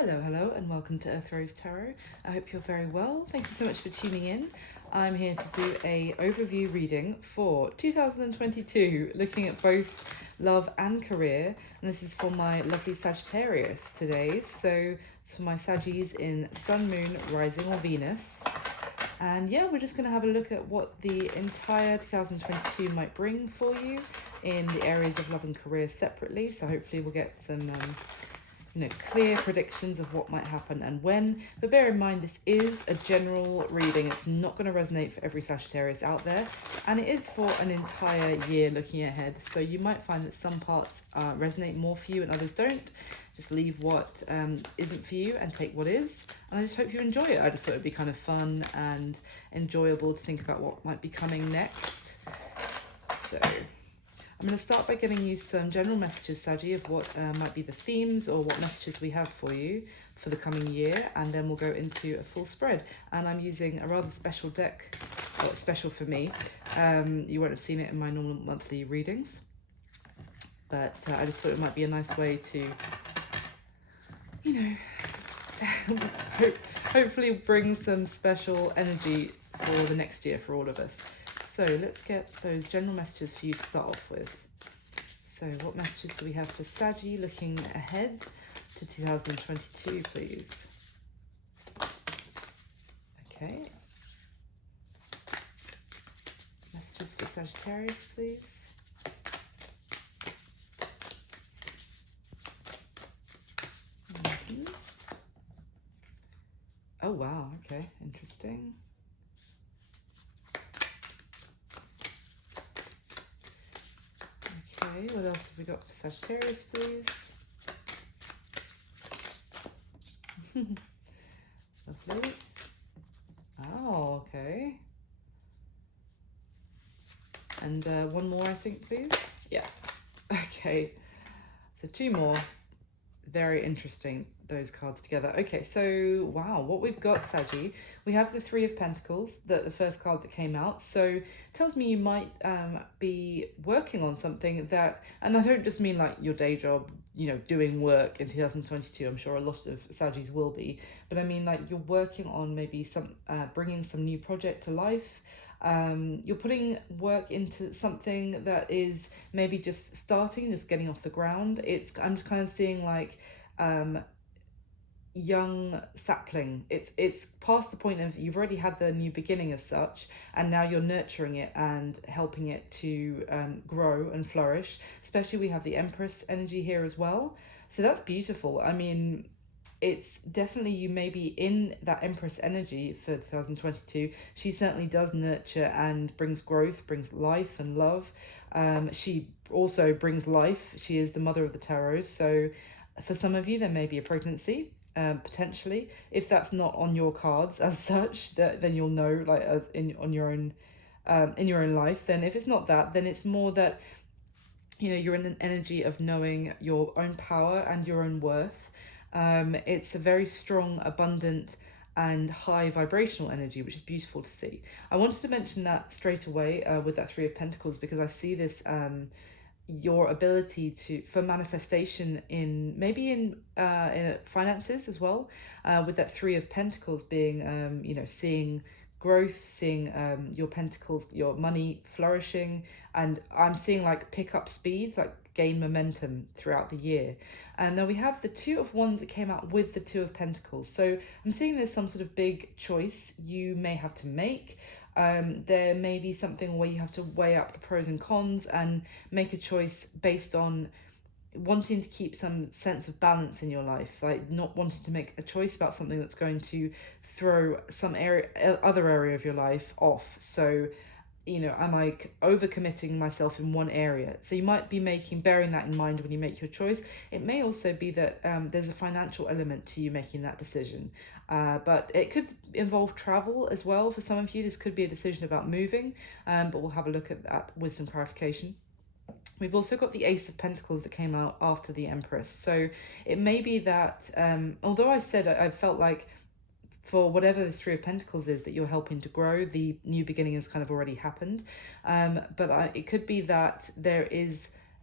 Hello, and welcome to Earth Rose Tarot. I hope you're very well. Thank you so much for tuning in. I'm here to do a overview reading for 2022, looking at both love and career. And this is for my lovely Sagittarius today. So it's for my Saggies in Sun, Moon, Rising, or Venus. And yeah, we're just going to have a look at what the entire 2022 might bring for you in the areas of love and career separately. So hopefully we'll get some clear predictions of what might happen and when. But bear in mind, this is a general reading. It's not going to resonate for every Sagittarius out there, and it is for an entire year looking ahead. So you might find that some parts resonate more for you and others don't. Just leave what isn't for you and take what is. And I just hope you enjoy it. I just thought it'd be kind of fun and enjoyable to think about what might be coming next. So I'm going to start by giving you some general messages, Saggy, of what might be the themes or what messages we have for you for the coming year, and then we'll go into a full spread. And I'm using a rather special deck, well, it's special for me. You won't have seen it in my normal monthly readings, but I just thought it might be a nice way to, hopefully bring some special energy for the next year for all of us. So let's get those general messages for you to start off with. So what messages do we have for Saggy looking ahead to 2022, please? Okay. Messages for Sagittarius, please. Oh, wow. Okay. Interesting. Okay, what else have we got for Sagittarius, please? Lovely. Oh, okay. And one more, I think, please. Yeah. Okay. So two more. Very interesting, those cards together. Okay, so wow, what we've got, Saggy, we have the Three of Pentacles, the first card that came out. So tells me you might be working on something that, and I don't just mean like your day job, doing work in 2022. I'm sure a lot of Saggies will be, but I mean like you're working on maybe some bringing some new project to life. You're putting work into something that is maybe just starting, just getting off the ground. I'm just kind of seeing like young sapling. It's past the point of you've already had the new beginning as such, and now you're nurturing it and helping it to grow and flourish. Especially we have the Empress energy here as well, so that's beautiful. I mean, it's definitely, you may be in that Empress energy for 2022. She certainly does nurture and brings growth, brings life and love. She also brings life. She is the mother of the tarot. So for some of you, there may be a pregnancy, potentially. If that's not on your cards as such, then you'll know, like, as in your own life. Then if it's not that, then it's more that you're in an energy of knowing your own power and your own worth. It's a very strong, abundant, and high vibrational energy, which is beautiful to see. I wanted to mention that straight away with that Three of Pentacles, because I see this your ability for manifestation in maybe in finances as well, with that Three of Pentacles being seeing growth, seeing your pentacles, your money flourishing, and I'm seeing like pick up speed, like gain momentum throughout the year. And now we have the Two of Wands that came out with the Two of Pentacles. So I'm seeing there's some sort of big choice you may have to make. There may be something where you have to weigh up the pros and cons and make a choice based on wanting to keep some sense of balance in your life, like not wanting to make a choice about something that's going to throw some other area of your life off. So am I overcommitting myself in one area? So you might be bearing that in mind when you make your choice. It may also be that there's a financial element to you making that decision, but it could involve travel as well. For some of you, this could be a decision about moving, but we'll have a look at that with some clarification. We've also got the Ace of Pentacles that came out after the Empress. So it may be that, although I said I felt like for whatever the Three of Pentacles is that you're helping to grow, the new beginning has kind of already happened. But it could be that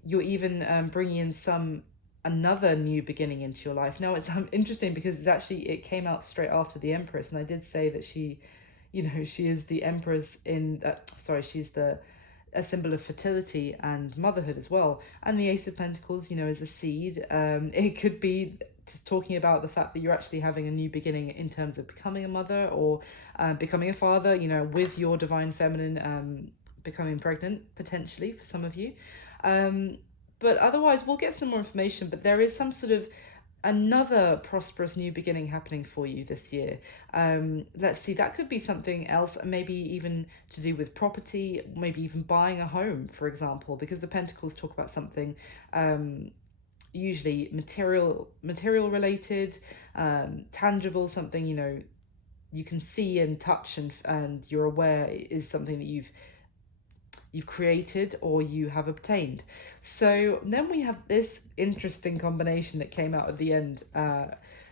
you're even bringing in some another new beginning into your life. Now it's interesting because it came out straight after the Empress, and I did say that she, she is the Empress in she's the a symbol of fertility and motherhood as well. And the Ace of Pentacles, is a seed. It could be just talking about the fact that you're actually having a new beginning in terms of becoming a mother, or becoming a father, with your divine feminine, becoming pregnant potentially for some of you. But otherwise, we'll get some more information, but there is some sort of another prosperous new beginning happening for you this year. Let's see, that could be something else, maybe even to do with property, maybe even buying a home, for example, because the Pentacles talk about something usually material related, tangible, something you can see and touch, and you're aware is something that you've created or you have obtained. So then we have this interesting combination that came out at the end.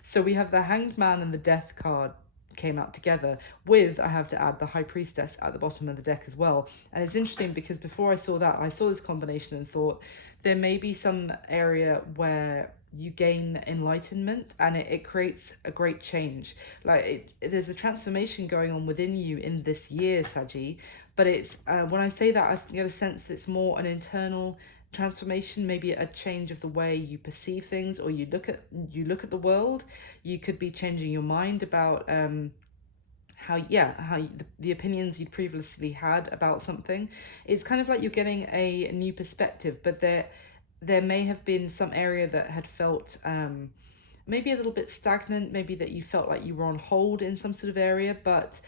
So we have the Hanged Man and the Death card came out together with, I have to add, the High Priestess at the bottom of the deck as well. And it's interesting because before I saw that, I saw this combination and thought there may be some area where you gain enlightenment, and it creates a great change. There's a transformation going on within you in this year, Saggy. But it's when I say that, I get a sense that it's more an internal transformation, maybe a change of the way you perceive things, or you look at the world. You could be changing your mind about how the opinions you'd previously had about something. It's kind of like you're getting a new perspective, but there may have been some area that had felt maybe a little bit stagnant, maybe that you felt like you were on hold in some sort of area. But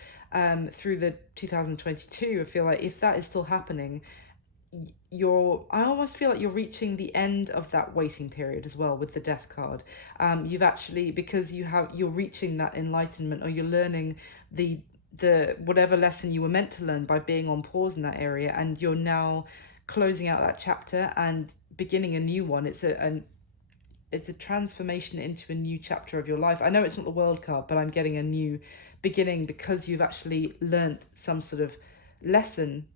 through the 2022, I feel like if that is still happening, I almost feel like you're reaching the end of that waiting period as well with the Death card. You've actually, because you're reaching that enlightenment, or you're learning the whatever lesson you were meant to learn by being on pause in that area, and you're now closing out that chapter and beginning a new one. It's a transformation into a new chapter of your life. I know it's not the World card, but I'm getting a new beginning because you've actually learnt some sort of lesson.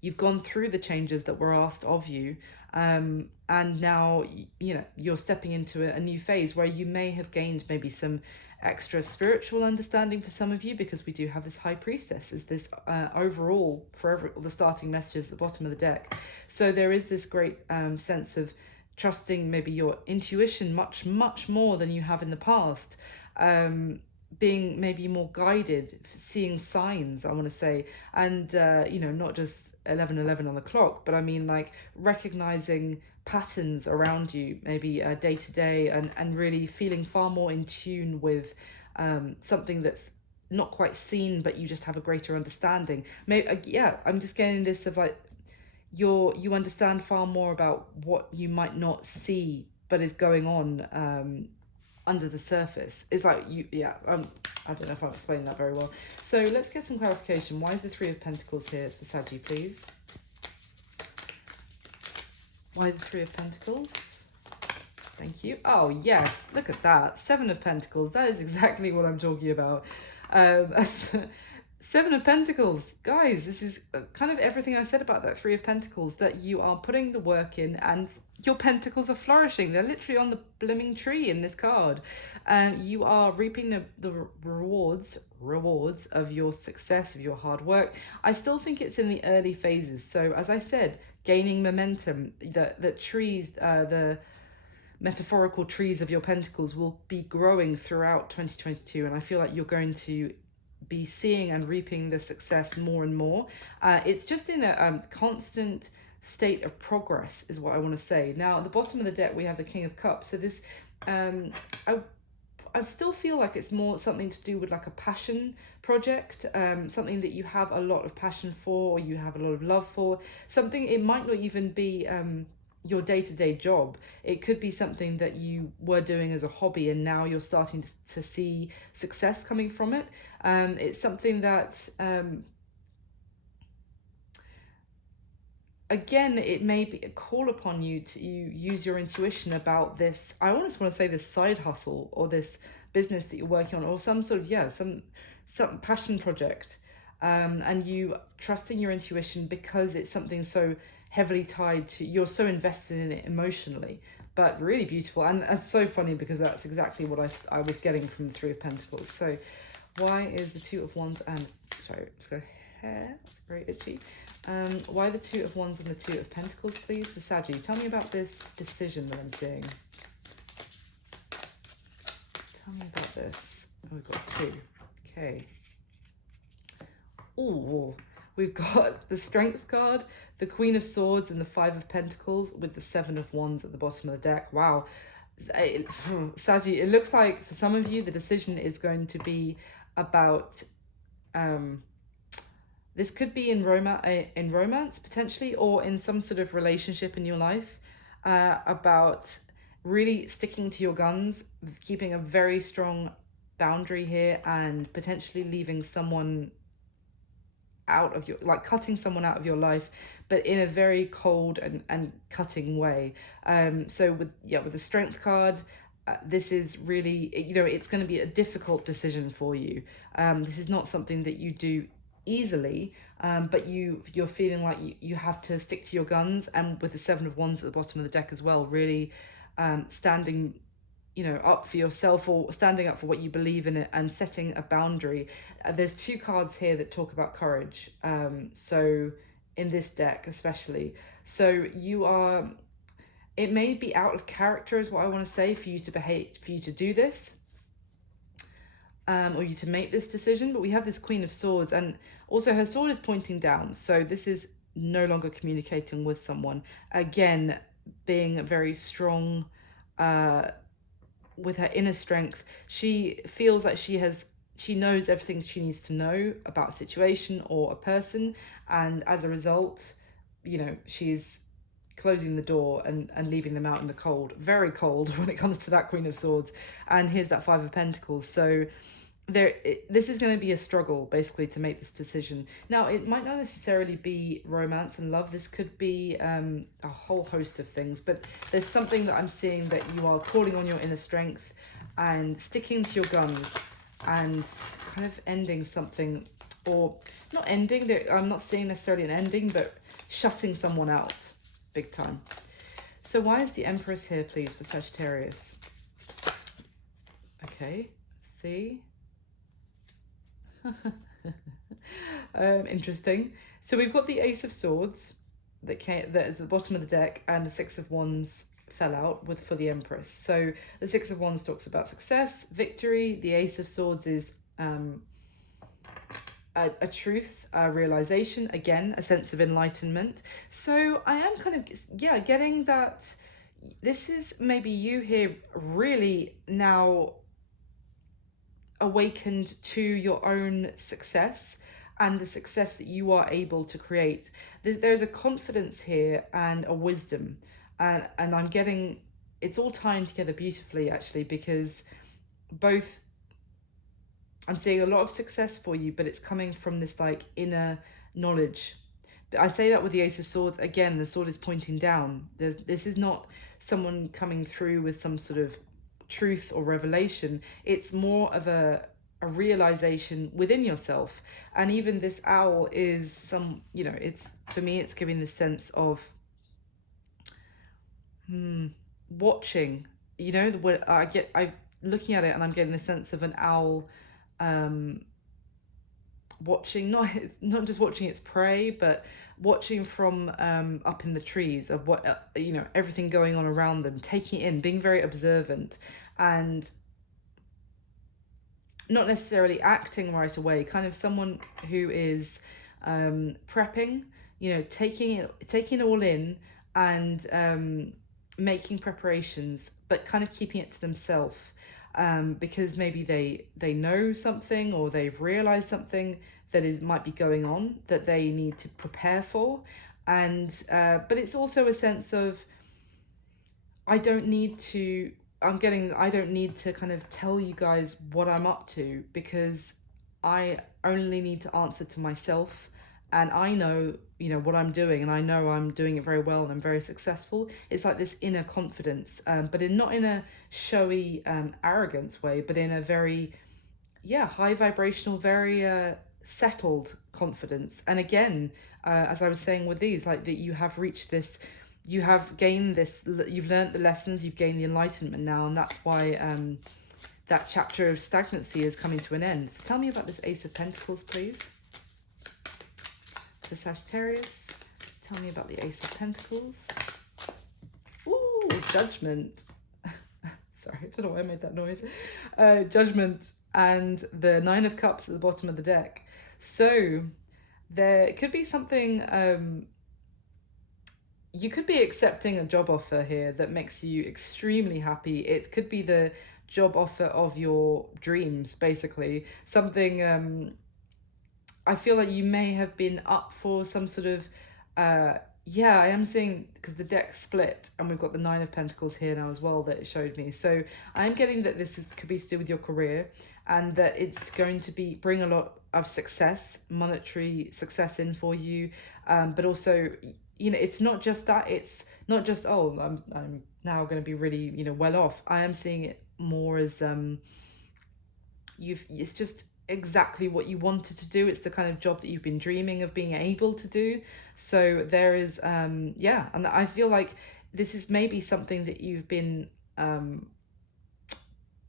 You've gone through the changes that were asked of you, and now you're stepping into a new phase where you may have gained maybe some extra spiritual understanding for some of you, because we do have this High Priestess as this overall for the starting messages at the bottom of the deck. So there is this great sense of trusting maybe your intuition much more than you have in the past, being maybe more guided, seeing signs, I want to say, and not just 11:11 on the clock, but I mean like recognizing patterns around you, maybe day to day, and really feeling far more in tune with something that's not quite seen, but you just have a greater understanding. Maybe I'm just getting this of like you understand far more about what you might not see but is going on under the surface. It's like I don't know if I'm explaining that very well. So let's get some clarification. Why is the Three of Pentacles here for Saggy, please? Why the Three of Pentacles? Thank you. Oh, yes. Look at that. Seven of Pentacles. That is exactly what I'm talking about. Seven of Pentacles. Guys, this is kind of everything I said about that Three of Pentacles, that you are putting the work in and your pentacles are flourishing. They're literally on the blooming tree in this card. You are reaping the rewards of your success, of your hard work. I still think it's in the early phases. So as I said, gaining momentum, the trees, the metaphorical trees of your pentacles will be growing throughout 2022. And I feel like you're going to be seeing and reaping the success more and more. It's just in a constant state of progress is what I want to say. Now at the bottom of the deck we have the King of Cups. So this I still feel like it's more something to do with like a passion project, something that you have a lot of passion for, or you have a lot of love for. Something, it might not even be your day-to-day job. It could be something that you were doing as a hobby and now you're starting to see success coming from it. It's something that again, it may be a call upon you to use your intuition about this. I almost want to say this side hustle or this business that you're working on, or some sort of some passion project, and you trusting your intuition because it's something so heavily tied to, you're so invested in it emotionally. but really beautiful. And it's so funny because that's exactly what I was getting from the Three of Pentacles. So why is the Two of Wands and, sorry, just got hair, it's very itchy. Why the Two of Wands and the Two of Pentacles, please, for Saggy? Tell me about this decision that I'm seeing. Tell me about this. Oh, we've got two. Okay. Oh, we've got the Strength card, the Queen of Swords, and the Five of Pentacles with the Seven of Wands at the bottom of the deck. Wow. Saggy, it looks like for some of you, the decision is going to be about... this could be in romance potentially, or in some sort of relationship in your life, about really sticking to your guns, keeping a very strong boundary here, and potentially leaving someone out of your, like cutting someone out of your life, but in a very cold and cutting way. So with the Strength card, this is really, you know, it's going to be a difficult decision for you. This is not something that you do easily, but you're feeling like you have to stick to your guns. And with the Seven of Wands at the bottom of the deck as well, really standing, you know, up for yourself, or standing up for what you believe in, it, and setting a boundary. There's two cards here that talk about courage, so in this deck especially. So you are, it may be out of character is what I want to say for you to behave, for you to do this, or you to make this decision. But we have this Queen of Swords, and also her sword is pointing down, so this is no longer communicating with someone. Again, being very strong with her inner strength. She feels like she knows everything she needs to know about a situation or a person, and as a result, you know, she's closing the door and leaving them out in the cold, very cold when it comes to that Queen of Swords. And here's that Five of Pentacles. So this is going to be a struggle basically to make this decision. Now, it might not necessarily be romance and love. This could be a whole host of things, but there's something that I'm seeing that you are calling on your inner strength and sticking to your guns and kind of ending something, or not ending, I'm not seeing necessarily an ending, but shutting someone out big time. So why is the Empress here, please, for Sagittarius? Okay, see. Interesting. So we've got the Ace of Swords that is at the bottom of the deck, and the Six of Wands fell out for the Empress. So the Six of Wands talks about success, victory. The Ace of Swords is a truth, a realization, again, a sense of enlightenment. So I am kind of, getting that this is maybe you here really now awakened to your own success and the success that you are able to create. There's a confidence here and a wisdom, and I'm getting, it's all tying together beautifully actually, because both, I'm seeing a lot of success for you, but it's coming from this like inner knowledge. I say that with the Ace of Swords, again, the sword is pointing down. This is not someone coming through with some sort of truth or revelation. It's more of a realization within yourself. And even this owl is some, you know, it's, for me, it's giving the sense of watching, you know, I'm looking at it and I'm getting the sense of an owl watching, not just watching its prey, but watching from up in the trees of what, you know, everything going on around them, taking it in, being very observant, and not necessarily acting right away, kind of someone who is prepping, you know, taking it all in, and making preparations, but kind of keeping it to themselves, because maybe they know something, or they've realized something that might be going on that they need to prepare for. And but it's also a sense of, I don't need to kind of tell you guys what I'm up to, because I only need to answer to myself, and I know, you know, what I'm doing, and I know I'm doing it very well, and I'm very successful. It's like this inner confidence, but not in a showy arrogance way, but in a very high vibrational, very settled confidence. And again, as I was saying with these, like that you have reached this you have gained this, you've learned the lessons, you've gained the enlightenment now, and that's why that chapter of stagnancy is coming to an end. So tell me about this Ace of Pentacles, please. The Sagittarius, tell me about the Ace of Pentacles. Ooh, Judgment. Sorry, I don't know why I made that noise. Judgment and the Nine of Cups at the bottom of the deck. So there could be something, you could be accepting a job offer here that makes you extremely happy. It could be the job offer of your dreams, basically. Something, I feel like you may have been up for some sort of, yeah, I am seeing, because the deck split and we've got the Nine of Pentacles here now as well that it showed me. So I'm getting that could be to do with your career, and that it's going to bring a lot of success, monetary success in for you. But also, you know, it's not just that, it's not just, oh, I'm now going to be really, you know, well off. I am seeing it more as, it's just exactly what you wanted to do. It's the kind of job that you've been dreaming of being able to do. So there is, yeah, and I feel like this is maybe something that you've been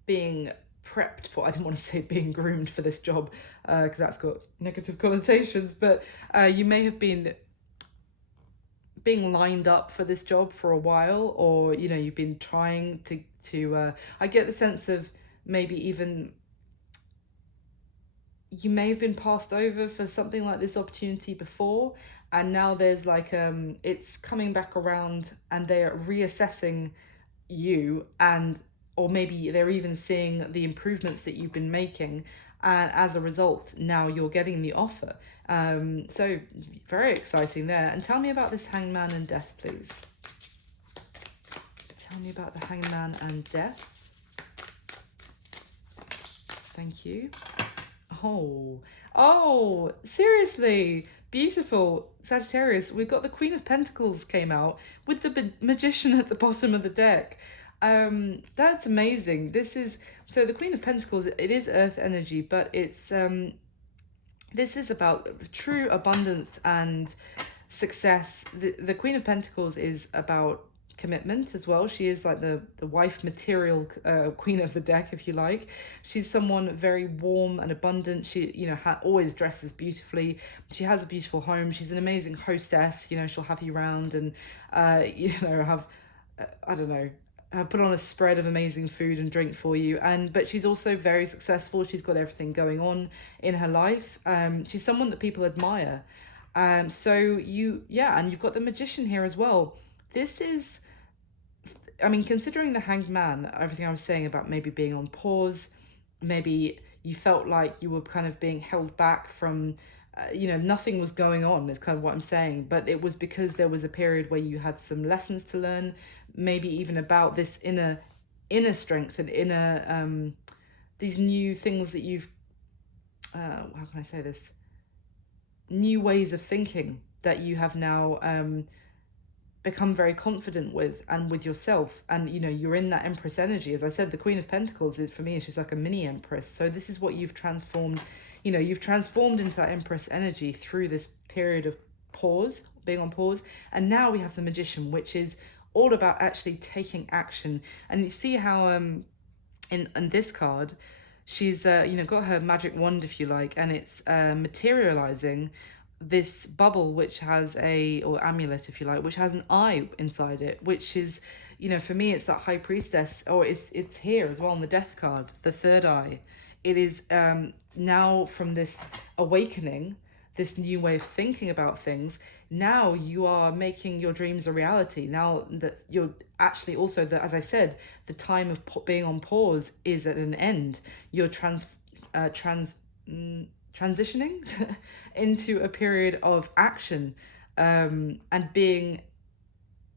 being prepped for. I didn't want to say being groomed for this job, because that's got negative connotations, but you may have been being lined up for this job for a while, or, you know, you've been trying to I get the sense of maybe even you may have been passed over for something like this opportunity before, and now there's like it's coming back around and they're reassessing you, and or maybe they're even seeing the improvements that you've been making, and as a result now you're getting the offer. So very exciting there. And tell me about this Hangman and Death, please. Tell me about the Hangman and Death. Thank you. Oh, seriously, beautiful Sagittarius. We've got the Queen of Pentacles came out with the Magician at the bottom of the deck. That's amazing. This is, so the Queen of Pentacles, it is earth energy, but it's this is about true abundance and success. The Queen of Pentacles is about commitment as well. She is like the wife material queen of the deck, if you like. She's someone very warm and abundant. She, you know, always dresses beautifully. She has a beautiful home. She's an amazing hostess. You know, she'll have you round and you know, have I don't know, put on a spread of amazing food and drink for you. But she's also very successful. She's got everything going on in her life. She's someone that people admire. So yeah, and you've got the Magician here as well. This is, I mean, considering the Hanged Man, everything I was saying about maybe being on pause, maybe you felt like you were kind of being held back from, you know, nothing was going on, is kind of what I'm saying. But it was because there was a period where you had some lessons to learn, maybe even about this inner strength and inner, these new things that you've, how can I say this? New ways of thinking that you have now become very confident with, and with yourself. And, you know, you're in that Empress energy. As I said, the Queen of Pentacles is, for me, she's like a mini Empress. So this is what you've transformed, you know, you've transformed into that Empress energy through this period of pause, being on pause. And now we have the Magician, which is all about actually taking action. And you see how in this card, she's you know, got her magic wand, if you like, and it's materializing this bubble which has or amulet, if you like, which has an eye inside it, which is, you know, for me, it's that High Priestess, or it's here as well on the Death card, the third eye. It is now from this awakening, this new way of thinking about things. Now you are making your dreams a reality. Now that you're actually also, as I said, the time of being on pause is at an end. You're transitioning into a period of action, and being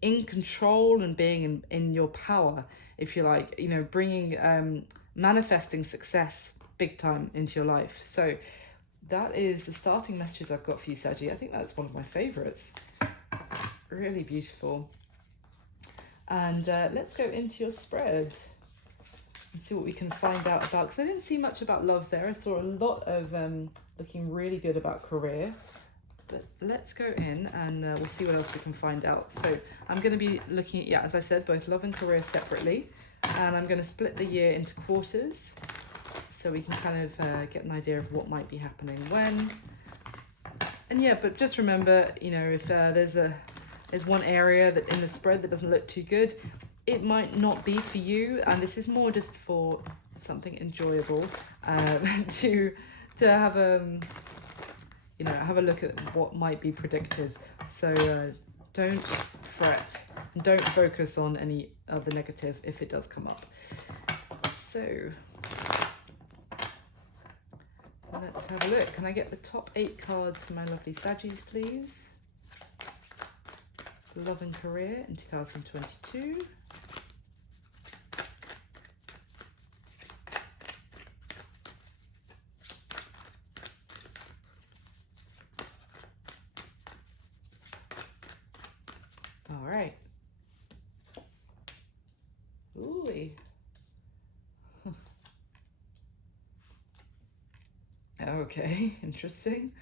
in control and being in your power, if you like, you know, bringing manifesting success big time into your life. So that is the starting messages I've got for you, Saggy. I think that's one of my favorites. Really beautiful. And let's go into your spread and see what we can find out about, because I didn't see much about love there. I saw a lot of looking really good about career. But let's go in and we'll see what else we can find out. So I'm going to be looking at, yeah, as I said, both love and career separately. And I'm going to split the year into quarters so we can kind of get an idea of what might be happening when. And yeah, but just remember, you know, if there's one area that in the spread that doesn't look too good, it might not be for you. And this is more just for something enjoyable to have you know, have a look at what might be predicted. So don't fret and don't focus on any of the negative if it does come up. So let's have a look. Can I get the top 8 cards for my lovely Saggies, please? Love and career in 2022. All right. Ooh. Okay, interesting.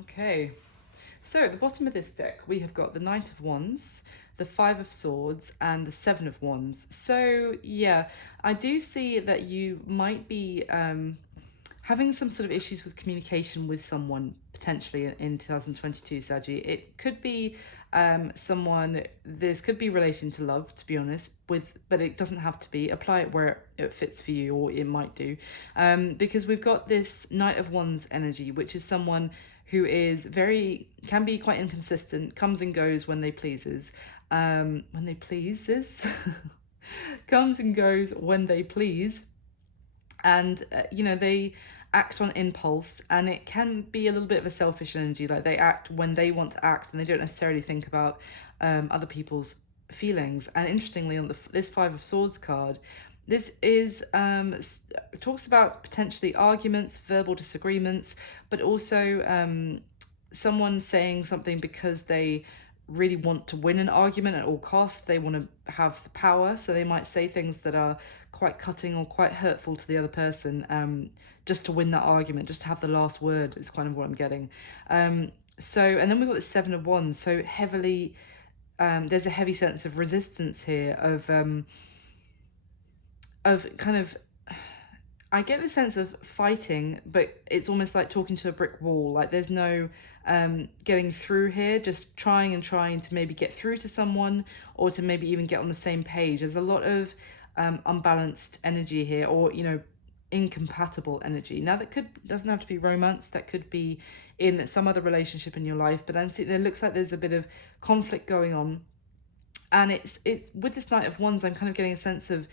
Okay, so at the bottom of this deck, we have got the Knight of Wands, the Five of Swords, and the Seven of Wands. So yeah, I do see that you might be having some sort of issues with communication with someone potentially in 2022, Saggy. It could be someone, this could be relation to love, to be honest, but it doesn't have to be. Apply it where it fits for you, or it might do, because we've got this Knight of Wands energy, which is someone who is can be quite inconsistent, comes and goes when they pleases, comes and goes when they please, and you know, they act on impulse, and it can be a little bit of a selfish energy, like they act when they want to act and they don't necessarily think about other people's feelings. And interestingly, on this Five of Swords card, this is talks about potentially arguments, verbal disagreements, but also someone saying something because they really want to win an argument at all costs. They want to have the power, so they might say things that are quite cutting or quite hurtful to the other person, just to win that argument, just to have the last word, is kind of what I'm getting. So, and then we've got the Seven of Wands, so heavily, there's a heavy sense of resistance here, of kind of, I get the sense of fighting, but it's almost like talking to a brick wall. Like there's no getting through here, just trying to maybe get through to someone, or to maybe even get on the same page. There's a lot of unbalanced energy here, or, you know, incompatible energy. Now that doesn't have to be romance, that could be in some other relationship in your life, but it looks like there's a bit of conflict going on. And it's with this Knight of Wands, I'm kind of getting a sense of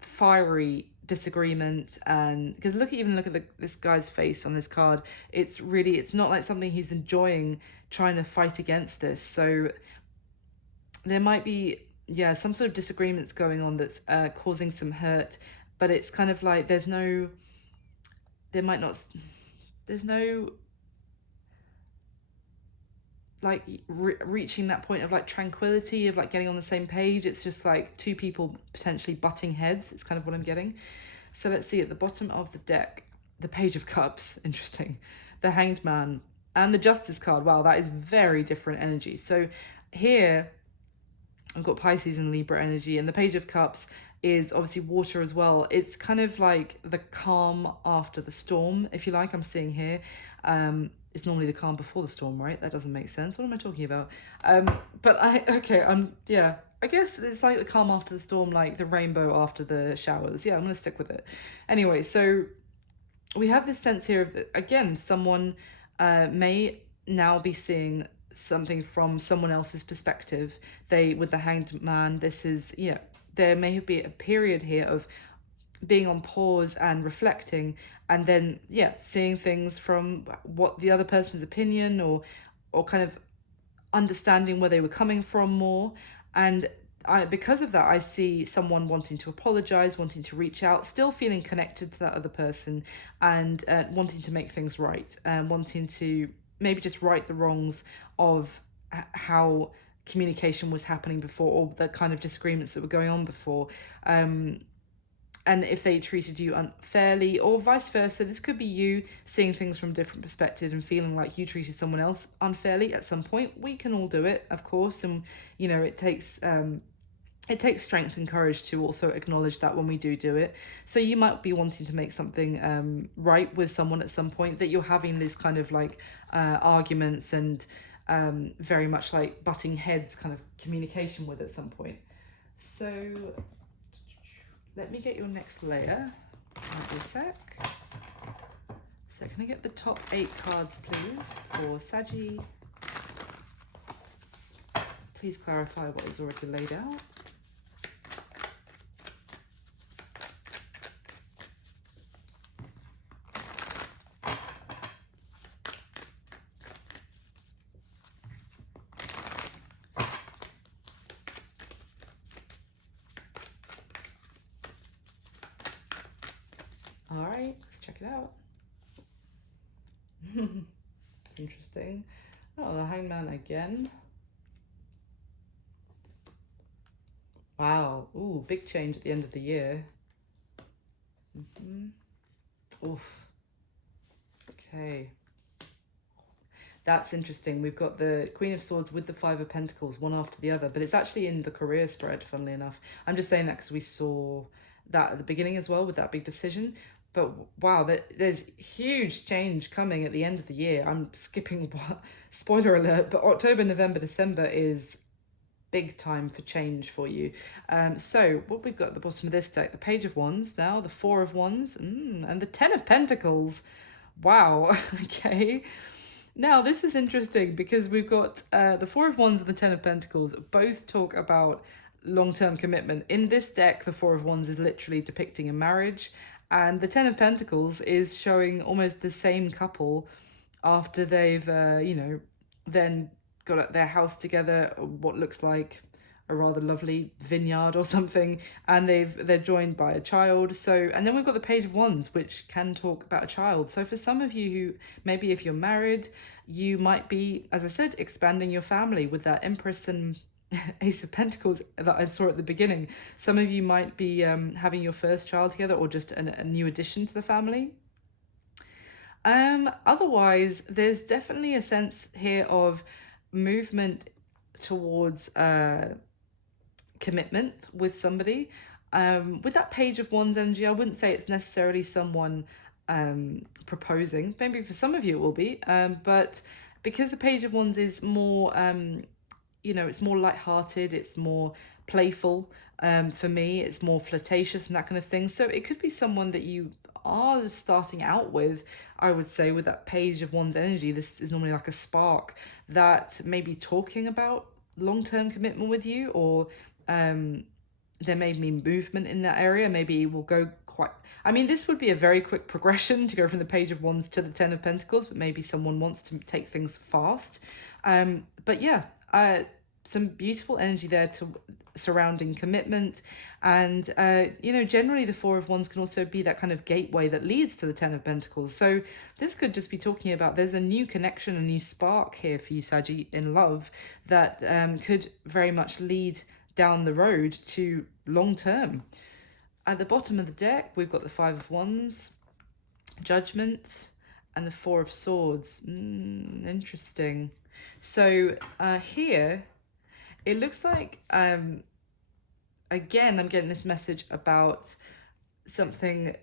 fiery disagreement. And because look at this guy's face on this card, it's not like something he's enjoying trying to fight against this. So there might be, yeah, some sort of disagreements going on that's causing some hurt, but it's kind of like there's no like reaching that point of like tranquility, of like getting on the same page. It's just like two people potentially butting heads. It's kind of what I'm getting. So let's see, at the bottom of the deck, the Page of Cups, interesting, the Hanged Man, and the Justice card. Wow, that is very different energy. So here I've got Pisces and Libra energy, and the Page of Cups is obviously water as well. It's kind of like the calm after the storm, if you like, I'm seeing here. It's normally the calm before the storm, right? That doesn't make sense. What am I talking about? Yeah, I guess it's like the calm after the storm, like the rainbow after the showers. Yeah, I'm going to stick with it. Anyway, so we have this sense here of, again, someone may now be seeing something from someone else's perspective. With the Hanged Man, this is, you know, there may be a period here of being on pause and reflecting, and then, yeah, seeing things from what the other person's opinion, or kind of understanding where they were coming from more. And because of that, I see someone wanting to apologize, wanting to reach out, still feeling connected to that other person, and wanting to make things right, and wanting to maybe just right the wrongs of how communication was happening before, or the kind of disagreements that were going on before. And if they treated you unfairly, or vice versa. This could be you seeing things from a different perspective and feeling like you treated someone else unfairly at some point. We can all do it, of course, and it takes strength and courage to also acknowledge that when we do it. So you might be wanting to make something right with someone at some point, that you're having these kind of like arguments and very much like butting heads kind of communication with at some point. So let me get your next layer. Might be a sec. So can I get the top 8 cards, please, for Saggy? Please clarify what is already laid out. All right, let's check it out. Interesting. Oh, the Hangman again. Wow. Ooh, big change at the end of the year. Oof. Okay. That's interesting. We've got the Queen of Swords with the Five of Pentacles, one after the other, but it's actually in the career spread, funnily enough. I'm just saying that because we saw that at the beginning as well with that big decision. But wow, there's huge change coming at the end of the year. I'm skipping, spoiler alert, but October, November, December is big time for change for you. So what we've got at the bottom of this deck, the Page of Wands now, the Four of Wands, and the Ten of Pentacles. Wow, okay. Now, this is interesting because we've got the Four of Wands and the Ten of Pentacles both talk about long-term commitment. In this deck, the Four of Wands is literally depicting a marriage, and the Ten of Pentacles is showing almost the same couple after they've, then got their house together, what looks like a rather lovely vineyard or something, and they're joined by a child. So, and then we've got the Page of Wands, which can talk about a child. So for some of you who, maybe if you're married, you might be, as I said, expanding your family with that Empress and Ace of Pentacles that I saw at the beginning. Some of you might be having your first child together, or just a new addition to the family. Otherwise, there's definitely a sense here of movement towards commitment with somebody. With that Page of Wands energy, I wouldn't say it's necessarily someone proposing. Maybe for some of you it will be, but because the Page of Wands is more it's more lighthearted, it's more playful. For me, it's more flirtatious and that kind of thing. So it could be someone that you are starting out with, I would say, with that Page of Wands energy. This is normally like a spark that may be talking about long-term commitment with you, or there may be movement in that area. Maybe it will go quite, I mean, this would be a very quick progression to go from the Page of Wands to the Ten of Pentacles, but maybe someone wants to take things fast. But yeah, some beautiful energy there to surrounding commitment. And generally the Four of Wands can also be that kind of gateway that leads to the Ten of Pentacles. So this could just be talking about there's a new connection, a new spark here for you, Saggy, in love, that could very much lead down the road to long term. At the bottom of the deck, we've got the Five of Wands, Judgment, and the Four of Swords. Interesting. So here it looks like again, I'm getting this message about something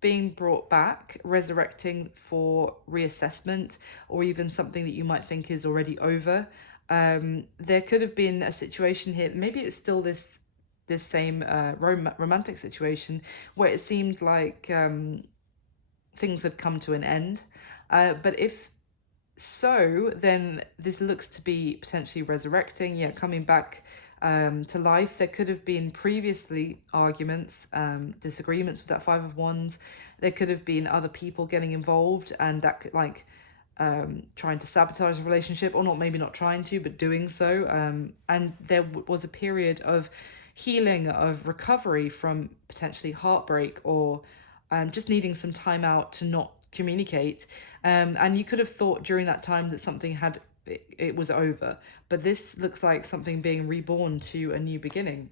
being brought back, resurrecting for reassessment, or even something that you might think is already over. There could have been a situation here, maybe it's still this same romantic situation, where it seemed like things had come to an end. But if so, then this looks to be potentially resurrecting, coming back to life. There could have been previously arguments, disagreements with that Five of Wands. There could have been other people getting involved, and that could trying to sabotage a relationship, or not, maybe not trying to, but doing so. And there was a period of healing, of recovery from potentially heartbreak, or just needing some time out to not communicate. And you could have thought during that time that something had it was over. But this looks like something being reborn to a new beginning.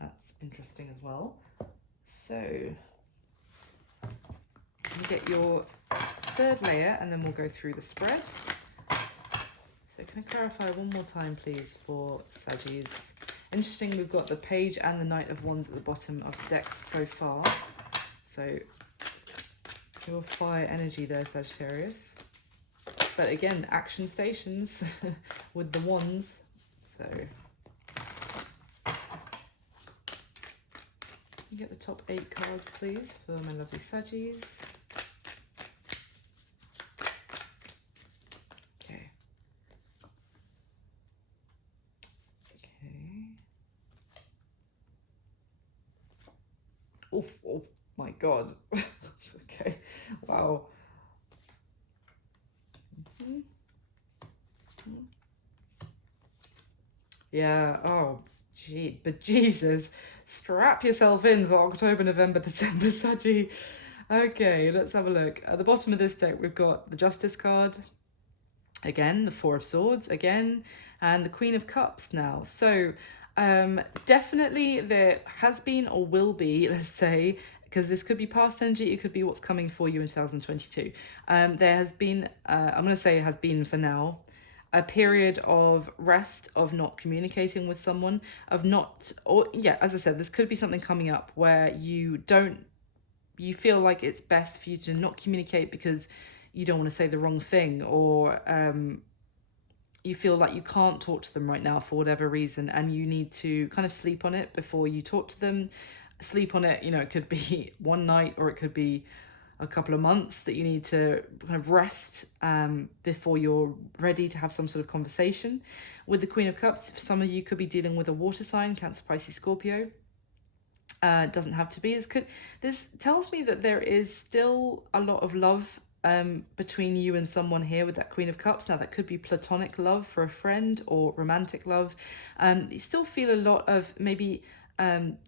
That's interesting as well. So you get your third layer, and then we'll go through the spread. So can I clarify one more time, please, for Saggies? Interesting, we've got the Page and the Knight of Wands at the bottom of the deck so far. So your fire energy there, Sagittarius. But again, action stations with the wands. So you get the top 8 cards, please, for my lovely Saggies. Okay. Okay. Oh my God. Okay. Wow. Yeah. Oh, gee. But Jesus, strap yourself in for October, November, December, Saggy. Okay, let's have a look. At the bottom of this deck, we've got the Justice card. Again, the Four of Swords again, and the Queen of Cups now. So definitely there has been or will be, let's say, because this could be past energy, it could be what's coming for you in 2022. There has been, I'm going to say it has been for now, a period of rest, of not communicating with someone, of not, or yeah, as I said, this could be something coming up where you feel like it's best for you to not communicate because you don't want to say the wrong thing, or you feel like you can't talk to them right now for whatever reason, and you need to kind of sleep on it before you talk to them. Sleep on it, it could be one night, or it could be a couple of months that you need to kind of rest before you're ready to have some sort of conversation. With the Queen of Cups, some of you could be dealing with a water sign, Cancer, Pisces, Scorpio. Doesn't have to be. This tells me that there is still a lot of love between you and someone here with that Queen of Cups. Now that could be platonic love for a friend or romantic love. You still feel a lot of maybe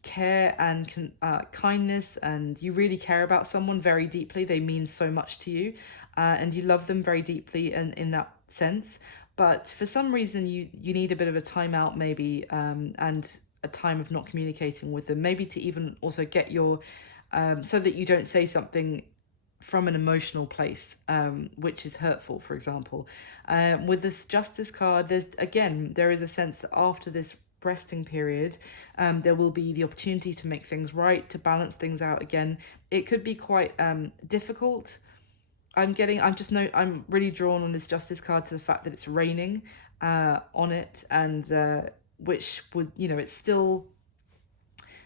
care and kindness, and you really care about someone very deeply. They mean so much to you, and you love them very deeply in that sense. But for some reason you need a bit of a timeout maybe, and a time of not communicating with them, maybe to even also get your so that you don't say something from an emotional place, which is hurtful, for example. With this Justice card, there is a sense that after this resting period, there will be the opportunity to make things right, to balance things out again. It could be quite difficult. I'm really drawn on this Justice card to the fact that it's raining on it, and which would, it's still,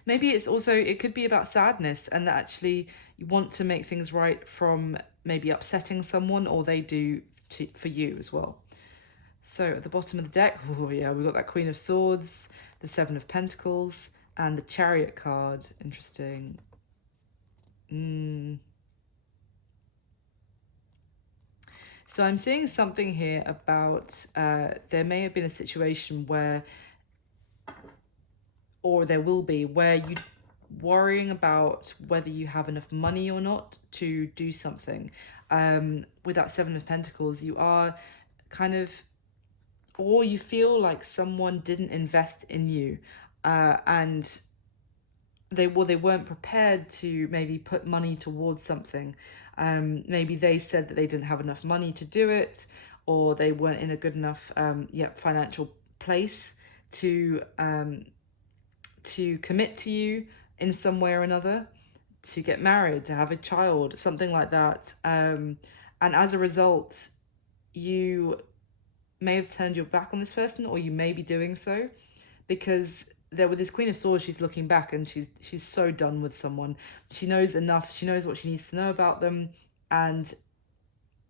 maybe it's also, it could be about sadness, and that actually you want to make things right from maybe upsetting someone, or they do for you as well. So at the bottom of the deck, oh yeah, we've got that Queen of Swords, the Seven of Pentacles, and the Chariot card. Interesting. So I'm seeing something here about there may have been a situation where, or there will be, where you worrying about whether you have enough money or not to do something. With that Seven of Pentacles, you are kind of, or you feel like someone didn't invest in you, and they weren't prepared to maybe put money towards something. Maybe they said that they didn't have enough money to do it, or they weren't in a good enough financial place to commit to you in some way or another, to get married, to have a child, something like that. And as a result, you may have turned your back on this person, or you may be doing so, because there with this Queen of Swords, she's looking back and she's so done with someone. She knows enough. She knows what she needs to know about them, and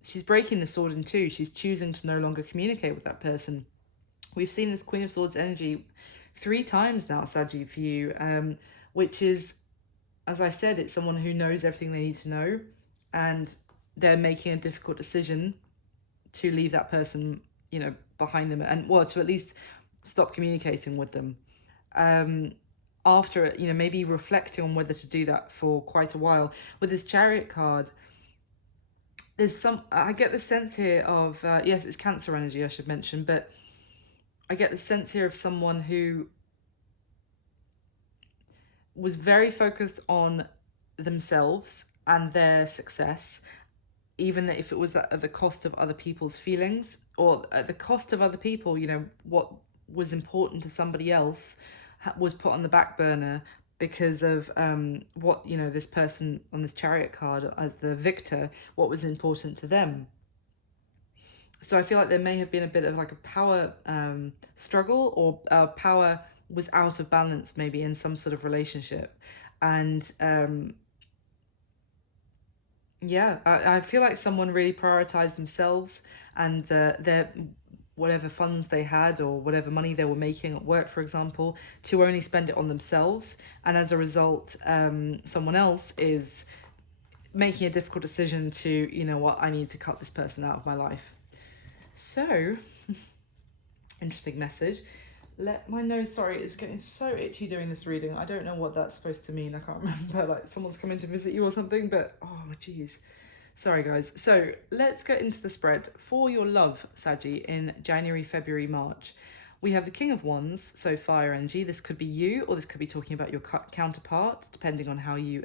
she's breaking the sword in two. She's choosing to no longer communicate with that person. We've seen this Queen of Swords energy 3 times now, Saji, for you, which is, as I said, it's someone who knows everything they need to know, and they're making a difficult decision to leave that person, behind them, and to at least stop communicating with them. After, maybe reflecting on whether to do that for quite a while. With this Chariot card, I get the sense here of, yes, it's Cancer energy, I should mention, but I get the sense here of someone who was very focused on themselves and their success, even if it was at the cost of other people's feelings, or at the cost of other people, what was important to somebody else was put on the back burner because of what, this person on this Chariot card as the victor, what was important to them. So I feel like there may have been a bit of like a power struggle, or power was out of balance maybe in some sort of relationship. And yeah, I feel like someone really prioritized themselves and their whatever funds they had or whatever money they were making at work, for example, to only spend it on themselves. And as a result, someone else is making a difficult decision to, I need to cut this person out of my life. So, interesting message. Let my nose, sorry, it's getting so itchy doing this reading. I don't know what that's supposed to mean. I can't remember, like someone's coming to visit you or something, but oh, geez. Sorry, guys. So let's get into the spread for your love, Saggy, in January, February, March. We have the King of Wands, so fire energy. This could be you, or this could be talking about your counterpart, depending on how you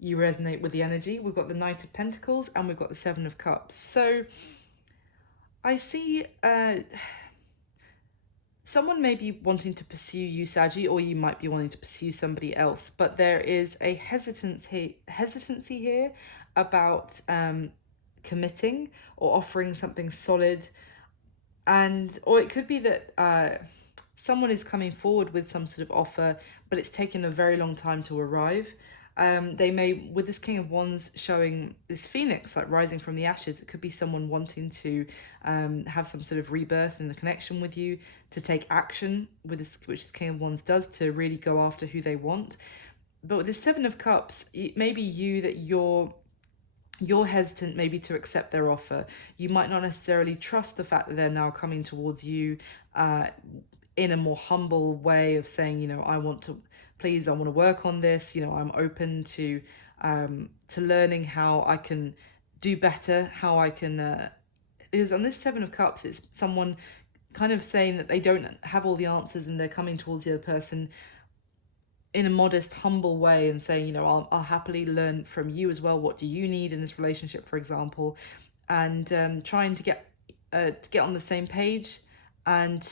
you resonate with the energy. We've got the Knight of Pentacles, and we've got the Seven of Cups. So I see someone may be wanting to pursue you, Saggy, or you might be wanting to pursue somebody else, but there is a hesitancy here about committing or offering something solid. Or it could be that someone is coming forward with some sort of offer, but it's taken a very long time to arrive. They may, with this King of Wands showing this phoenix like rising from the ashes, it could be someone wanting to have some sort of rebirth in the connection with you, to take action with this, which the King of Wands does, to really go after who they want. But with the Seven of Cups, it may be you that you're hesitant maybe to accept their offer. You might not necessarily trust the fact that they're now coming towards you in a more humble way of saying, I want to work on this. I'm open to learning how I can do better, how I can because on this Seven of Cups, it's someone kind of saying that they don't have all the answers and they're coming towards the other person in a modest, humble way and saying, I'll happily learn from you as well. What do you need in this relationship, for example? And trying to get on the same page, and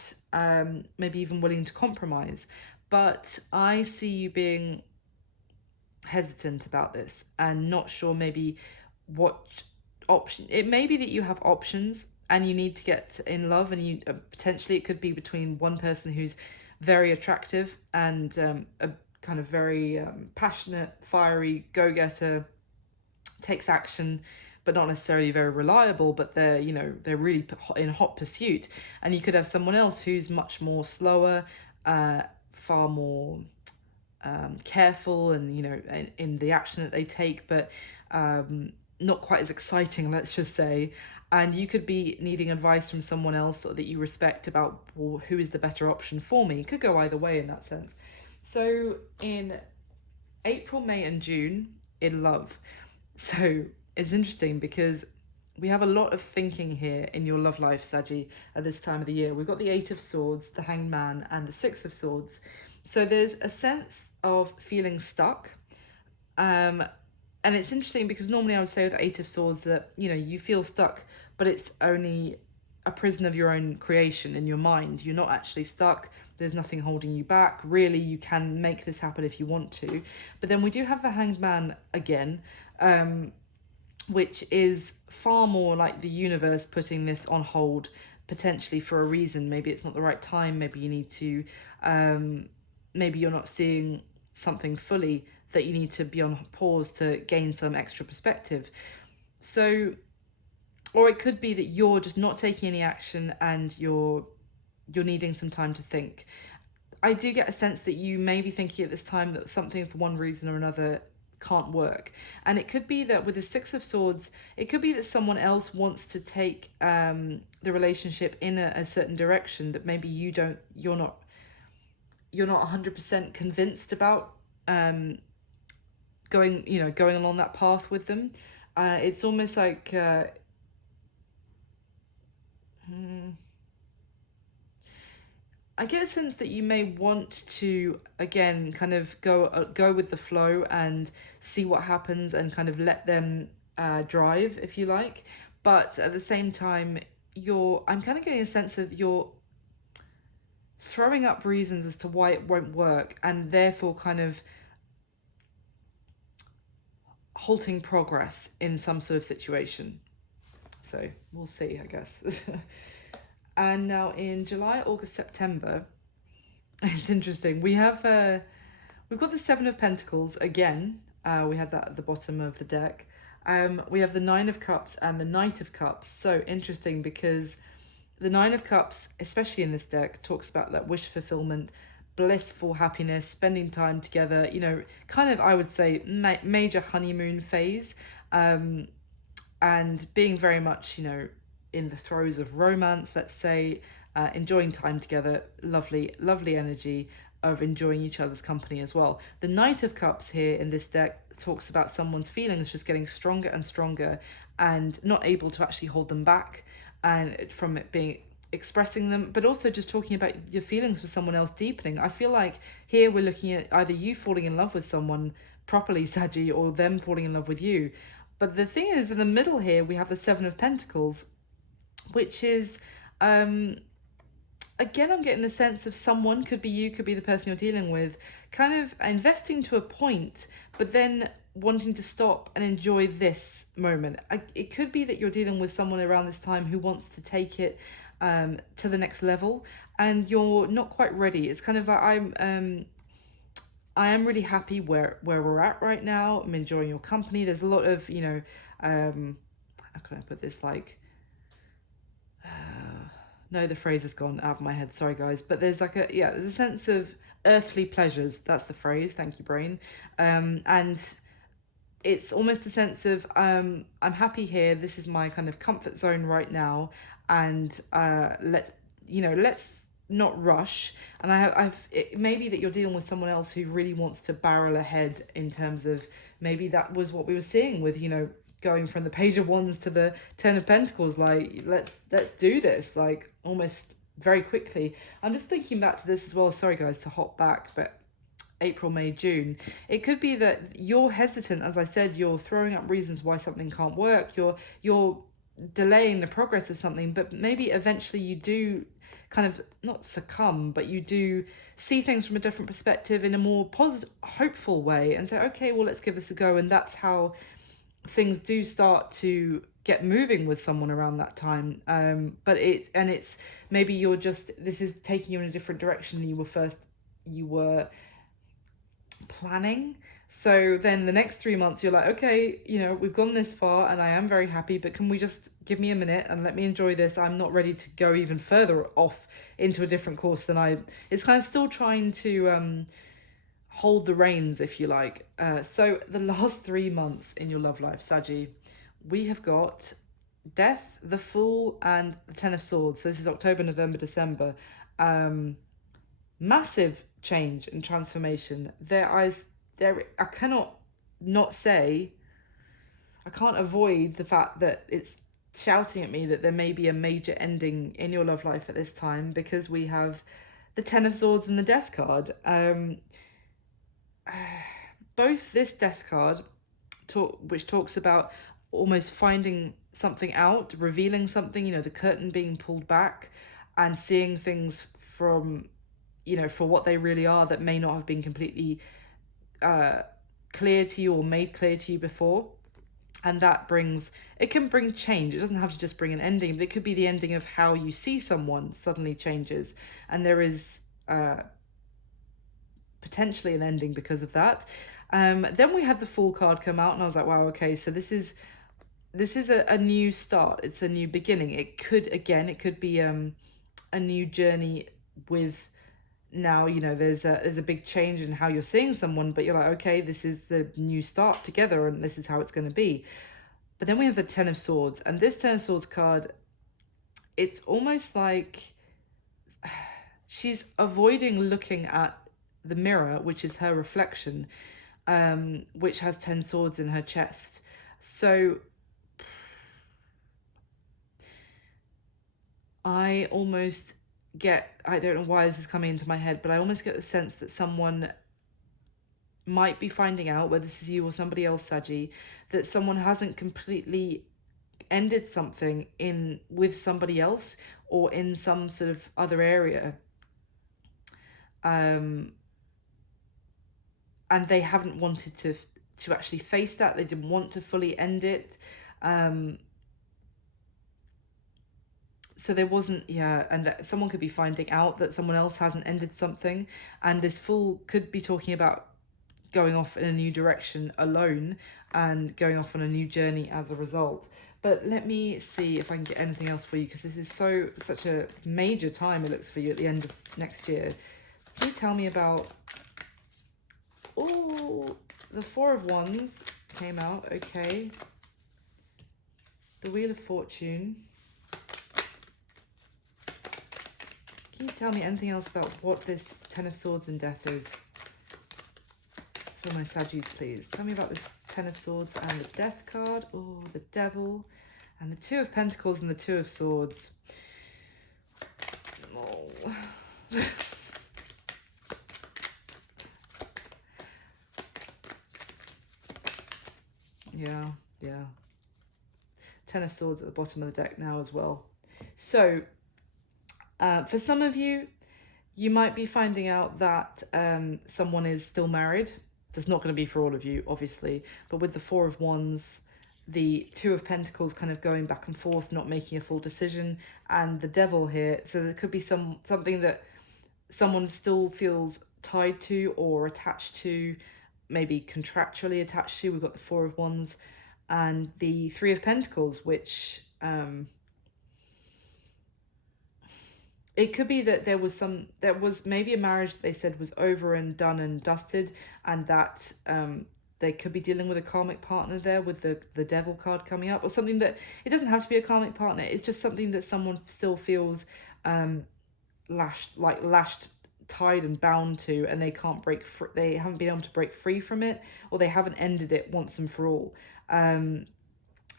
maybe even willing to compromise. But I see you being hesitant about this and not sure maybe what option. It may be that you have options and you need to get in love, and you potentially it could be between one person who's very attractive and a kind of very passionate, fiery, go-getter, takes action, but not necessarily very reliable, but they're really in hot pursuit. And you could have someone else who's much more slower, far more careful, and in the action that they take, but not quite as exciting, let's just say. And you could be needing advice from someone else that you respect about, well, who is the better option for me. It could go either way in that sense. So in April, May, and June, in love. So it's interesting because we have a lot of thinking here in your love life, Saggy, at this time of the year. We've got the Eight of Swords, the Hanged Man, and the Six of Swords. So there's a sense of feeling stuck. And it's interesting because normally I would say with the Eight of Swords that, you feel stuck, but it's only a prison of your own creation in your mind. You're not actually stuck. There's nothing holding you back. Really, you can make this happen if you want to. But then we do have the Hanged Man again, which is far more like the universe putting this on hold, potentially for a reason. Maybe it's not the right time. Maybe you need to, maybe you're not seeing something fully, that you need to be on pause to gain some extra perspective. So, or it could be that you're just not taking any action and you're needing some time to think. I do get a sense that you may be thinking at this time that something for one reason or another can't work. And it could be that with the Six of Swords, it could be that someone else wants to take the relationship in a certain direction that maybe you're not 100% convinced about going along that path with them. It's almost like I get a sense that you may want to again kind of go with the flow and see what happens and kind of let them drive, if you like. But at the same time, I'm kind of getting a sense of you're throwing up reasons as to why it won't work, and therefore kind of halting progress in some sort of situation. So we'll see, I guess. And now in July, August, September, it's interesting. We've got the Seven of Pentacles again. We had that at the bottom of the deck. We have the Nine of Cups and the Knight of Cups. So interesting because the Nine of Cups, especially in this deck, talks about that wish fulfillment, blissful happiness, spending time together, kind of, I would say, major honeymoon phase, and being very much, in the throes of romance, let's say, enjoying time together, lovely, lovely energy of enjoying each other's company as well. The Knight of Cups here in this deck talks about someone's feelings just getting stronger and stronger and not able to actually hold them back, and from it being expressing them, but also just talking about your feelings for someone else deepening. I feel like here we're looking at either you falling in love with someone properly, Saggy, or them falling in love with you. But the thing is, in the middle here, we have the Seven of Pentacles, which is, again, I'm getting the sense of someone, could be you, could be the person you're dealing with, kind of investing to a point, but then wanting to stop and enjoy this moment. It could be that you're dealing with someone around this time who wants to take it to the next level, and you're not quite ready. It's kind of like I am really happy where we're at right now. I'm enjoying your company. There's a lot of, how can I put this, like, no, the phrase has gone out of my head, sorry guys, but there's there's a sense of earthly pleasures, that's the phrase, thank you brain. And it's almost a sense of I'm happy here, this is my kind of comfort zone right now, and let's not rush. And it may be that you're dealing with someone else who really wants to barrel ahead, in terms of maybe that was what we were seeing with going from the Page of Wands to the Ten of Pentacles, like let's do this, like almost very quickly. I'm just thinking back to this as well, sorry guys to hop back, but April, May, June, it could be that you're hesitant, as I said, you're throwing up reasons why something can't work, you're delaying the progress of something, but maybe eventually you do kind of not succumb, but you do see things from a different perspective in a more positive, hopeful way, and say, okay, well, let's give this a go. And that's how things do start to get moving with someone around that time. But it's maybe this is taking you in a different direction than you were planning. So then the next 3 months you're like, okay, we've gone this far and I am very happy, but can we just give me a minute and let me enjoy this? I'm not ready to go even further off into a different course than it's kind of still trying to hold the reins, if you like. So the last 3 months in your love life, Saggy, we have got Death, the Fool, and the Ten of Swords. So this is October, November, December. Massive change and transformation. I cannot not say, I can't avoid the fact that it's shouting at me that there may be a major ending in your love life at this time, because we have the Ten of Swords and the Death card. Both this Death card, which talks about almost finding something out, revealing something, the curtain being pulled back and seeing things from, for what they really are, that may not have been completely clear to you or made clear to you before. And it can bring change. It doesn't have to just bring an ending, but it could be the ending of how you see someone suddenly changes, and there is potentially an ending because of that. Then we had the Fool card come out, and I was like, wow, okay, so this is a new start. It's a new beginning. It could be a new journey with, now there's a big change in how you're seeing someone, but you're like, okay, this is the new start together and this is how it's going to be. But then we have the Ten of Swords, and this Ten of Swords card, it's almost like she's avoiding looking at the mirror, which is her reflection, which has 10 swords in her chest. So I almost get, I don't know why this is coming into my head, but I almost get the sense that someone might be finding out, whether this is you or somebody else, Saji, that someone hasn't completely ended something in with somebody else or in some sort of other area, um and they haven't wanted to actually face that. They didn't want to fully end it. um so there wasn't, yeah, and that someone could be finding out that someone else hasn't ended something, and this fool could be talking about going off in a new direction alone and going off on a new journey as a result. But let me see if I can get anything else for you, because this is such a major time, it looks, for you at the end of next year. Can you tell me about, oh, the Four of Wands came out, okay. The Wheel of Fortune. Can you tell me anything else about what this Ten of Swords and Death is for my Saggies, please? Tell me about this Ten of Swords and the Death card. Oh, the Devil. And the Two of Pentacles and the Two of Swords. Oh. Yeah. Ten of Swords at the bottom of the deck now as well. So, for some of you, you might be finding out that someone is still married. That's not going to be for all of you, obviously. But with the Four of Wands, the Two of Pentacles kind of going back and forth, not making a full decision, and the Devil here. So there could be something that someone still feels tied to or attached to, maybe contractually attached to. We've got the Four of Wands and the Three of Pentacles, which it could be that there was maybe a marriage that they said was over and done and dusted, and that they could be dealing with a karmic partner there with the Devil card coming up, or something that, it doesn't have to be a karmic partner, it's just something that someone still feels lashed, tied and bound to, and they can't break free. They haven't been able to break free from it, or they haven't ended it once and for all. And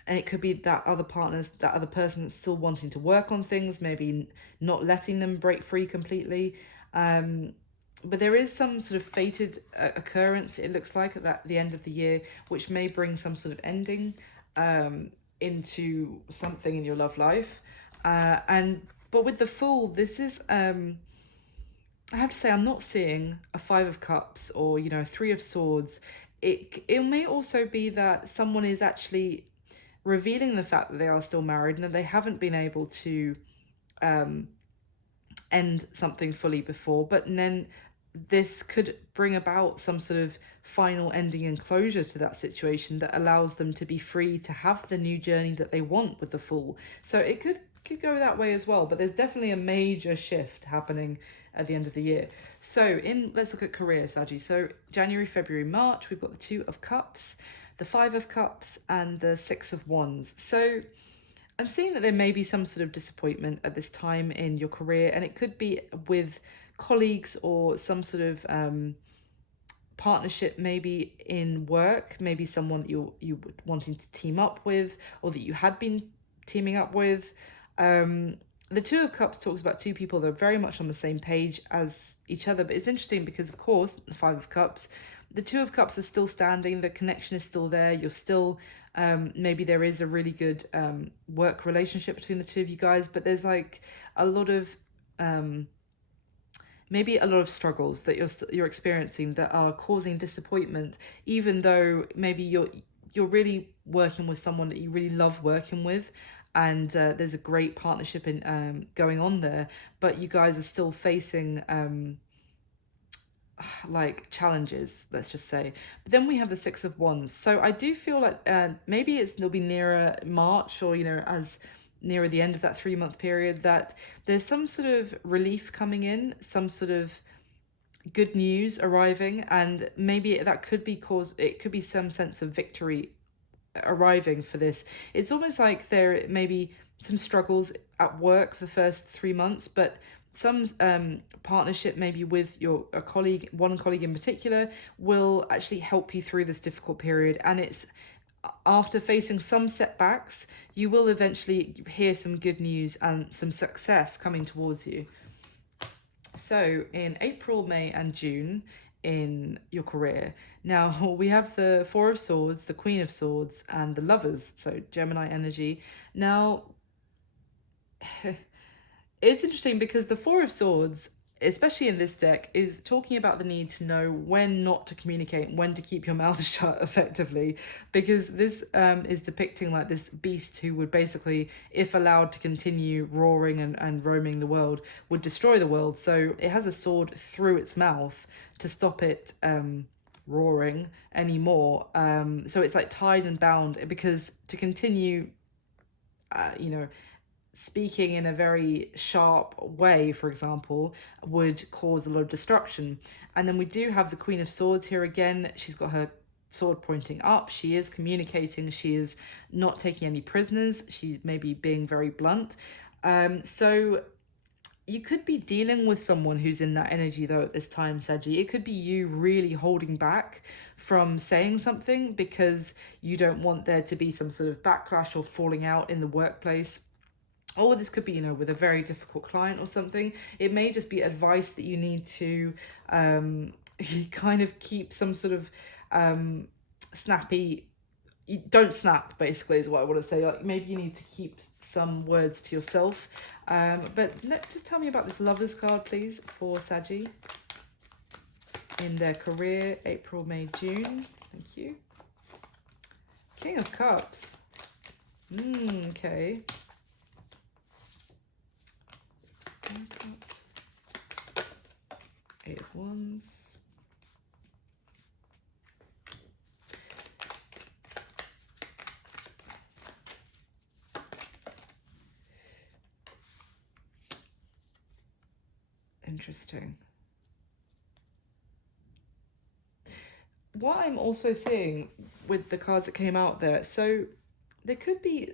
it could be that other person that's still wanting to work on things, maybe not letting them break free completely. But there is some sort of fated occurrence, it looks like, at the end of the year, which may bring some sort of ending into something in your love life. But with the Fool, this is, I have to say, I'm not seeing a Five of Cups or, a Three of Swords. It may also be that someone is actually revealing the fact that they are still married and that they haven't been able to end something fully before, but then this could bring about some sort of final ending and closure to that situation that allows them to be free to have the new journey that they want with the Fool. So it could go that way as well, but there's definitely a major shift happening at the end of the year. So let's look at career, Saji. So January, February, March, we've got the Two of Cups, the Five of Cups, and the Six of Wands. So I'm seeing that there may be some sort of disappointment at this time in your career, and it could be with colleagues or some sort of partnership, maybe in work, maybe someone that you were wanting to team up with, or that you had been teaming up with. The Two of Cups talks about two people that are very much on the same page as each other, but it's interesting because, of course, the Five of Cups, the Two of Cups are still standing, the connection is still there, you're still, maybe there is a really good work relationship between the two of you guys, but there's like a lot of, maybe a lot of struggles that you're experiencing that are causing disappointment, even though maybe you're really working with someone that you really love working with, and there's a great partnership in going on there, but you guys are still facing like challenges, let's just say. But then we have the Six of Wands. So I do feel like maybe it'll be nearer March, or as nearer the end of that 3-month period, that there's some sort of relief coming in, some sort of good news arriving, and maybe that could be it could be some sense of victory arriving for this. It's almost like there may be some struggles at work for the first 3 months, but some partnership maybe with one colleague in particular will actually help you through this difficult period, and it's after facing some setbacks, you will eventually hear some good news and some success coming towards you. So in April, May, and June in your career, now we have the Four of Swords, the Queen of Swords, and the Lovers, so Gemini energy. Now, it's interesting because the Four of Swords, especially in this deck, is talking about the need to know when not to communicate, when to keep your mouth shut effectively, because this is depicting like this beast who would basically, if allowed to continue roaring and roaming the world, would destroy the world. So it has a sword through its mouth to stop it roaring anymore. So it's like tied and bound, because to continue, you know, speaking in a very sharp way, for example, would cause a lot of destruction. And then we do have the Queen of Swords here again. She's got her sword pointing up. She is communicating. She is not taking any prisoners. She's maybe being very blunt. So you could be dealing with someone who's in that energy though at this time, Saggy. It could be you really holding back from saying something because you don't want there to be some sort of backlash or falling out in the workplace. Or this could be, with a very difficult client or something. It may just be advice that you need to kind of keep some sort of snappy. You don't snap, basically, is what I want to say. Like maybe you need to keep some words to yourself. But no, just tell me about this Lovers card, please, for Saggy in their career, April, May, June. Thank you. King of Cups. Okay. Eight of Wands. Interesting. What I'm also seeing with the cards that came out there, so there could be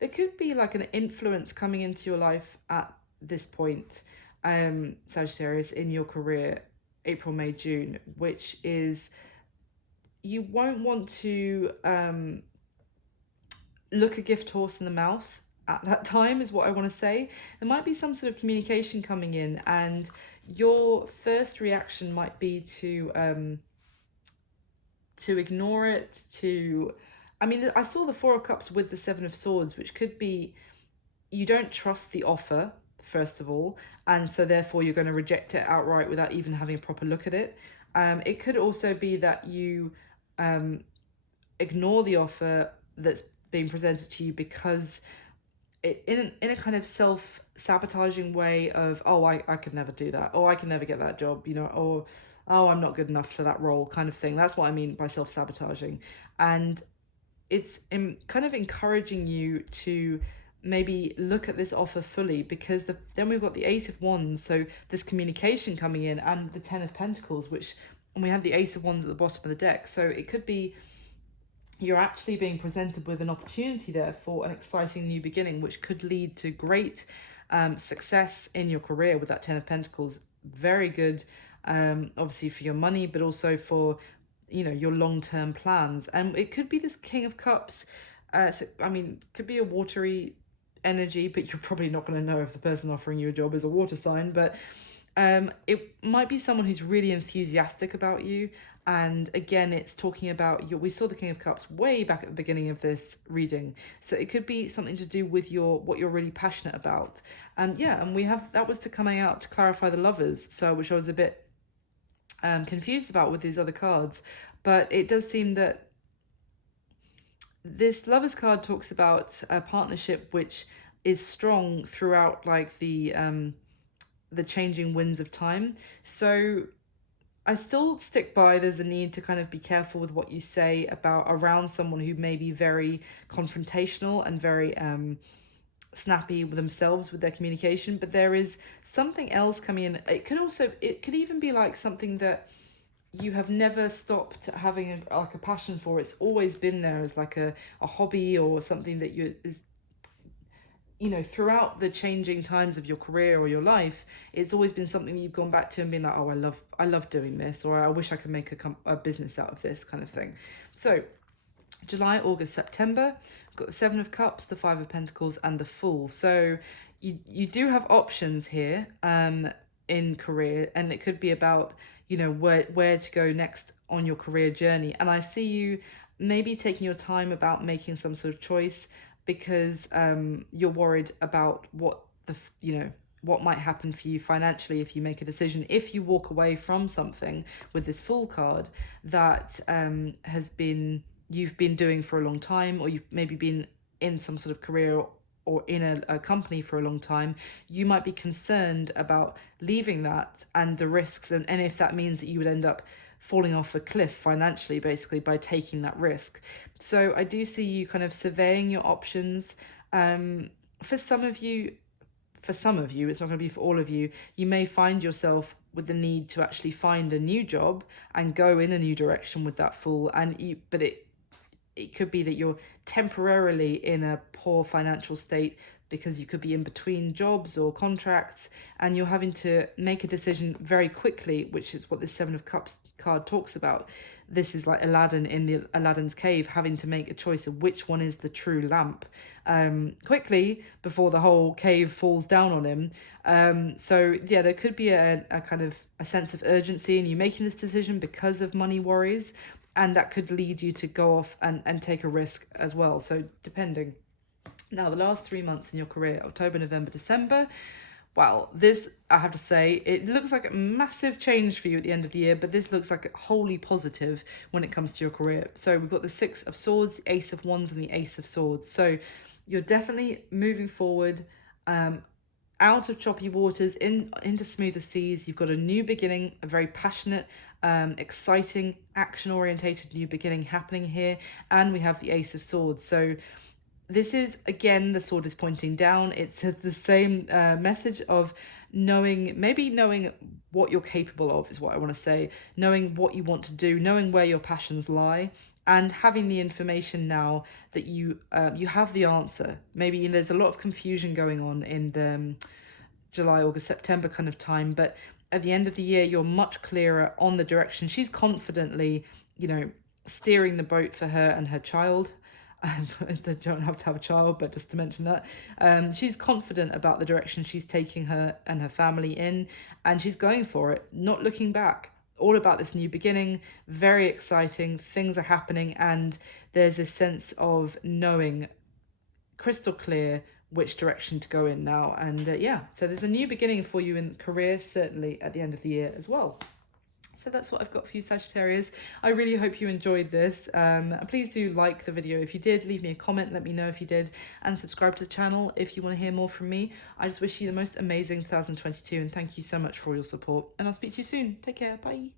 like an influence coming into your life at this point, Sagittarius, in your career, April, May, June, which is you won't want to look a gift horse in the mouth at that time, is what I want to say. There might be some sort of communication coming in, and your first reaction might be to ignore it, I saw the Four of Cups with the Seven of Swords, which could be you don't trust the offer, first of all, and so therefore you're going to reject it outright without even having a proper look at it. It could also be that you ignore the offer that's being presented to you because in a kind of self-sabotaging way of, I could never do that, or I can never get that job, or I'm not good enough for that role, kind of thing. That's what I mean by self-sabotaging. And it's kind of encouraging you to maybe look at this offer fully, because then we've got the Eight of Wands, so this communication coming in, and the Ten of Pentacles, and we have the Ace of Wands at the bottom of the deck. So it could be you're actually being presented with an opportunity there for an exciting new beginning, which could lead to great success in your career with that Ten of Pentacles. Very good, obviously for your money, but also for your long-term plans. And it could be this King of Cups. Could be a watery energy, but you're probably not going to know if the person offering you a job is a water sign. But it might be someone who's really enthusiastic about you. And again, it's talking about we saw the King of Cups way back at the beginning of this reading. So it could be something to do with what you're really passionate about. And we have, that was coming out to clarify the Lovers. So, which I was a bit confused about with these other cards. But it does seem that this Lovers card talks about a partnership which is strong throughout like the changing winds of time. So I still stick by there's a need to kind of be careful with what you say around someone who may be very confrontational and very snappy with themselves with their communication. But there is something else coming in. It could even be like something that you have never stopped having a passion for. It's always been there as like a hobby or something that throughout the changing times of your career or your life, it's always been something that you've gone back to and been like, oh, I love doing this, or I wish I could make a business out of this, kind of thing. So July, August, September, we've got the Seven of Cups, the Five of Pentacles, and the Fool. So you do have options here in career, and it could be about, you know, where to go next on your career journey. And I see you maybe taking your time about making some sort of choice because you're worried about what you know, what might happen for you financially if you make a decision, if you walk away from something with this Fool card that has been you've been doing for a long time, or you've maybe been in some sort of career or in a company for a long time. You might be concerned about leaving that and the risks, and if that means that you would end up falling off a cliff financially, basically, by taking that risk. So I do see you kind of surveying your options. For some of you, it's not going to be for all of you. You may find yourself with the need to actually find a new job and go in a new direction with that Fool, but it could be that you're temporarily in a poor financial state because you could be in between jobs or contracts, and you're having to make a decision very quickly, which is what this Seven of Cups card talks about. This is like Aladdin in the Aladdin's cave, having to make a choice of which one is the true lamp quickly before the whole cave falls down on him. So yeah, there could be a kind of a sense of urgency in you making this decision because of money worries, and that could lead you to go off and take a risk as well. So depending. Now, the last 3 months in your career, October, November, December, well, this, I have to say, it looks like a massive change for you at the end of the year, but this looks like wholly positive when it comes to your career. So we've got the Six of Swords, the Ace of Wands, and the Ace of Swords. So you're definitely moving forward, out of choppy waters, into smoother seas. You've got a new beginning, a very passionate, exciting, action-orientated new beginning happening here. And we have the Ace of Swords. So this is, again, the sword is pointing down. It's the same message of knowing what you're capable of, is what I want to say. Knowing what you want to do, knowing where your passions lie, and having the information now that you have the answer. Maybe there's a lot of confusion going on in the July, August, September kind of time, but at the end of the year, you're much clearer on the direction. She's confidently, you know, steering the boat for her and her child. They don't have to have a child, but just to mention that, she's confident about the direction she's taking her and her family in, and she's going for it, not looking back. All about this new beginning, very exciting, things are happening, and there's this sense of knowing crystal clear which direction to go in now. And yeah, so there's a new beginning for you in career, certainly at the end of the year as well. So that's what I've got for you, Sagittarius. I really hope you enjoyed this. Please do like the video if you did. Leave me a comment, let me know if you did. And subscribe to the channel if you want to hear more from me. I just wish you the most amazing 2022, and thank you so much for all your support. And I'll speak to you soon. Take care. Bye.